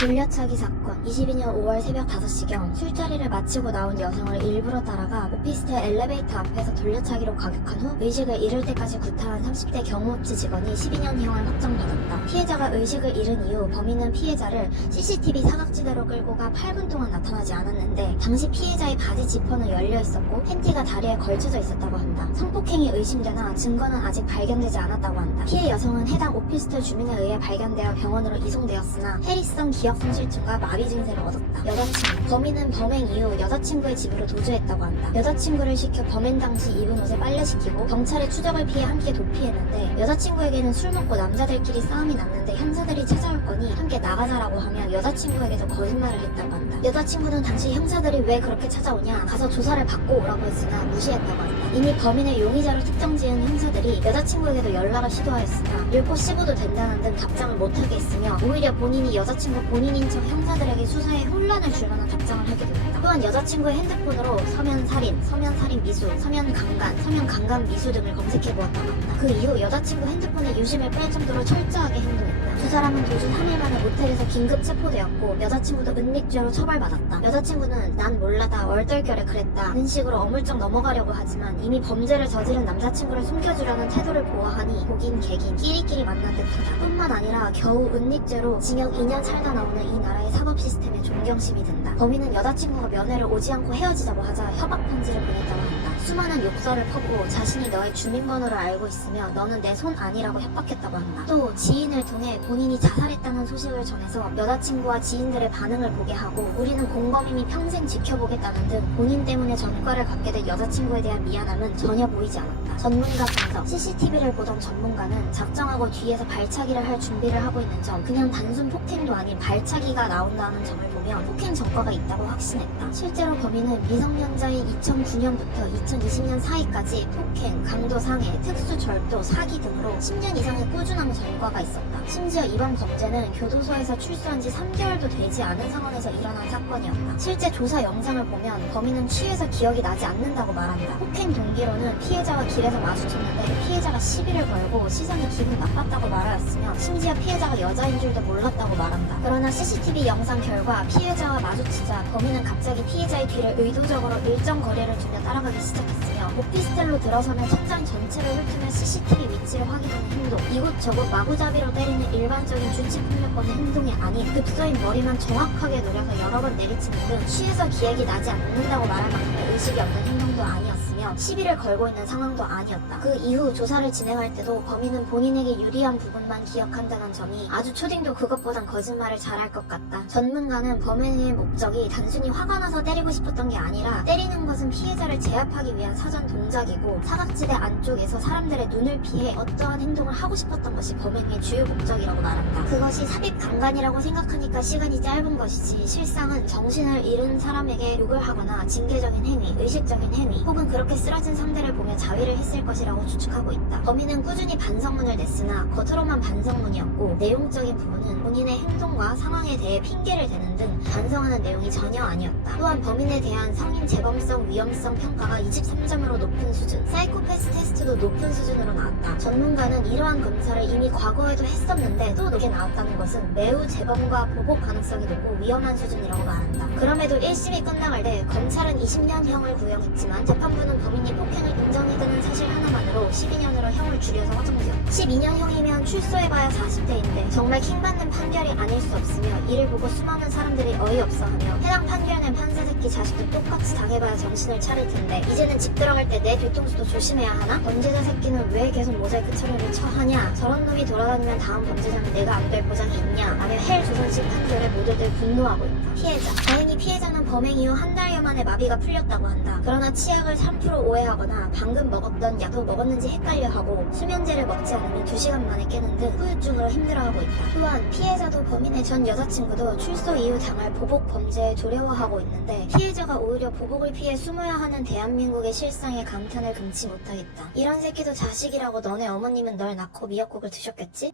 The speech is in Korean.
돌려차기 사건. 22년 5월 새벽 5시경 술자리를 마치고 나온 여성을 일부러 따라가 오피스텔 엘리베이터 앞에서 돌려차기로 과격한 후 의식을 잃을 때까지 구타한 30대 경호업체 직원이 12년형을 확정받았다. 피해자가 의식을 잃은 이후 범인은 피해자를 CCTV 사각지대로 끌고 가 8분 동안 나타나지 않았는데 당시 피해자의 바지 지퍼는 열려 있었고 팬티가 다리에 걸쳐져 있었다고 한다. 성폭행이 의심되나 증거는 아직 발견되지 않았다고 한다. 피해 여성은 해당 오피스텔 주민에 의해 발견되어 병원으로 이송되었으나 해리성 기억상실증과 마비 증세를 얻었다. 여자친구. 범인은 범행 이후 여자친구의 집으로 도주했다고 한다. 여자친구를 시켜 범행 당시 입은 옷을 빨래시키고 경찰의 추적을 피해 함께 도피했는데 여자친구에게는 술 먹고 남자들끼리 싸움이 났는데 형사들이 찾아올 거니 함께 나가자라고 하며 여자친구에게도 거짓말을 했다고 한다. 여자친구는 당시 형사들이 왜 그렇게 찾아오냐 가서 조사를 받고 오라고 했으나 무시했다고 한다. 이미 범인의 용의자로 특정지은 형사들이 여자친구에게도 연락을 시도하였으나 늙고 씹어도 된다는 등 답장을 못하게 했으며 오히려 본인이 여자친구 본인인 척 형사들에게 수사에 혼란을 줄 만한 답장을 하게 되었다. 또한 여자친구의 핸드폰으로 서면살인, 서면살인 미수, 서면강간, 서면강간 미수 등을 검색해보았다고 한다. 그 이후 여자친구 핸드폰에 유심을 뺄 정도로 철저하게 행동했다. 두 사람은 도주 3일 만에 모텔에서 긴급 체포되었고 여자친구도 은닉죄로 처벌받았다. 여자친구는 난 몰라 다 얼떨결에 그랬다는 식으로 어물쩍 넘어가려고 하지만 이미 범죄를 저지른 남자친구를 숨겨주려는 태도를 보아하니 보긴 개긴 끼리끼리 만난 듯하다. 뿐만 아니라 겨우 은닉죄로 징역 2년 살다 나오는 이 나라의 사법 시스템에 존경심이 든다. 범인은 여자친구가 면회를 오지 않고 헤어지자고 하자 협박 편지를 보냈다고 한다. 수많은 욕설을 퍼부어 자신이 너의 주민번호를 알고 있으며 너는 내 손 아니라고 협박했다고 한다. 또 지인을 통해 본인이 자살했다는 소식을 전해서 여자친구와 지인들의 반응을 보게 하고 우리는 공범임이 평생 지켜보겠다는 등 본인 때문에 전과를 갖게 된 여자친구에 대한 미안함은 전혀 보이지 않았다. 전문가 분석. CCTV를 보던 전문가는 작정하고 뒤에서 발차기를 할 준비를 하고 있는 점, 그냥 단순 폭행도 아닌 발차기가 나온다는 점을 보면 폭행 전과가 있다고 확신했다. 실제로 범인은 미성년자인 2009년부터 2020년 사이까지 폭행, 강도상해, 특수절도, 사기 등으로 10년 이상의 꾸준한 전과가 있었다. 심지어 이번 범죄는 교도소에서 출소한 지 3개월도 되지 않은 상황에서 일어난 사건이었다. 실제 조사 영상을 보면 범인은 취해서 기억이 나지 않는다고 말한다. 폭행 동기로는 피해자와 길에서 마주쳤는데 피해자가 시비를 걸고 시선이 기분 나빴다고 말하였으며 심지어 피해자가 여자인 줄도 몰랐다고 말한다. 그러나 CCTV 영상 결과 피해자와 마주치자 범인은 갑자기 피해자의 뒤를 의도적으로 일정 거리를 두며 따라가기 시작했으며 오피스텔로 들어서면 천장 전체를 훑으며 CCTV 위치를 확인하는 행동, 이곳저곳 마구잡이로 때리는 일반적인 주치폭력범의 행동이 아닌 급소인 머리만 정확하게 노려서 여러 번 내리치는 등 취해서 기억이 나지 않는다고 말할 만큼의 의식이 없는 행동도 아니었으며 시비를 걸고 있는 상황도 아니었다. 그 이후 조사를 진행할 때도 범인은 본인에게 유리한 부분만 기억한다는 점이 아주 초딩도 그것보단 거짓말을 잘할 것 같다. 전문가는 범행의 목적이 단순히 화가 나서 때리고 싶었던 게 아니라 때리는 것은 피해자를 제압하기 위한 사전 동작이고 사각지대 안쪽에서 사람들의 눈을 피해 어떠한 행동을 하고 싶었던 것이 범행의 주요 목적이라고 말한다. 그것이 삽입강간이라고 생각하니까 시간이 짧은 것이지 실상은 정신을 잃은 사람에게 욕을 하거나 징계적인 행위, 의식적인 행위 혹은 그렇게 쓰러진 상대를 보며 자위를 했을 것이라고 추측하고 있다. 범인은 꾸준히 반성문을 냈으나 겉으로만 반성문이었고 내용적인 부분은 본인의 행동과 상황에 대해 핑계를 대는 등 반성하는 내용이 전혀 아니었다. 또한 범인에 대한 성인 재범성 위험성 평가가 23점으로 높은 수준, 사이코패스 테스트도 높은 수준으로 나왔다. 전문가는 이러한 검사를 이미 과거에도 했었는데 또 높게 나왔다는 것은 매우 재범과 보복 가능성이 높고 위험한 수준이라고 말한다. 그럼에도 1심이 끝나갈 때 검찰은 20년형을 구형했지만 재판부는 범인이 폭행을 인정했다는 사실 하나만으로 12년으로 형을 줄여서 확정되었다. 12년형이면 출소해봐야 40대인데 정말 킹받는 판결이 아닐 수 없으며 이를 보고 수많은 사람들이 어이없어하며 해당 판결 낸 판사 새끼 자식도 똑같이 당해봐야 정신을 차릴 텐데 이제는 집 들어갈 때 내 뒤통수도 조심해야 하나? 범죄자 새끼는 왜 계속 모자이크 처리를 처하냐? 저런 놈이 돌아다니면 다음 범죄자는 내가 안 될 보장이 있냐? 라며 헬 조선식 판결에 모두들 분노하고 있다. 피해자. 다행히 피해자는 범행 이후 한 달여 만에 마비가 풀렸다고 한다. 그러나 치약을 3% 오해하거나 방금 먹었던 약도 먹었는지 헷갈려하고 수면제를 먹지 않으면 2시간 만에 깨는 등 후유증으로 힘들어하고 있다. 또한 피해자도 범인의 전 여자친구도 출소 이후 당할 보복 범죄에 두려워하고 있는데 피해자가 오히려 보복을 피해 숨어야 하는 대한민국의 실상에 감탄을 금치 못하겠다. 이런 새끼도 자식이라고 너네 어머님은 널 낳고 미역국을 드셨겠지?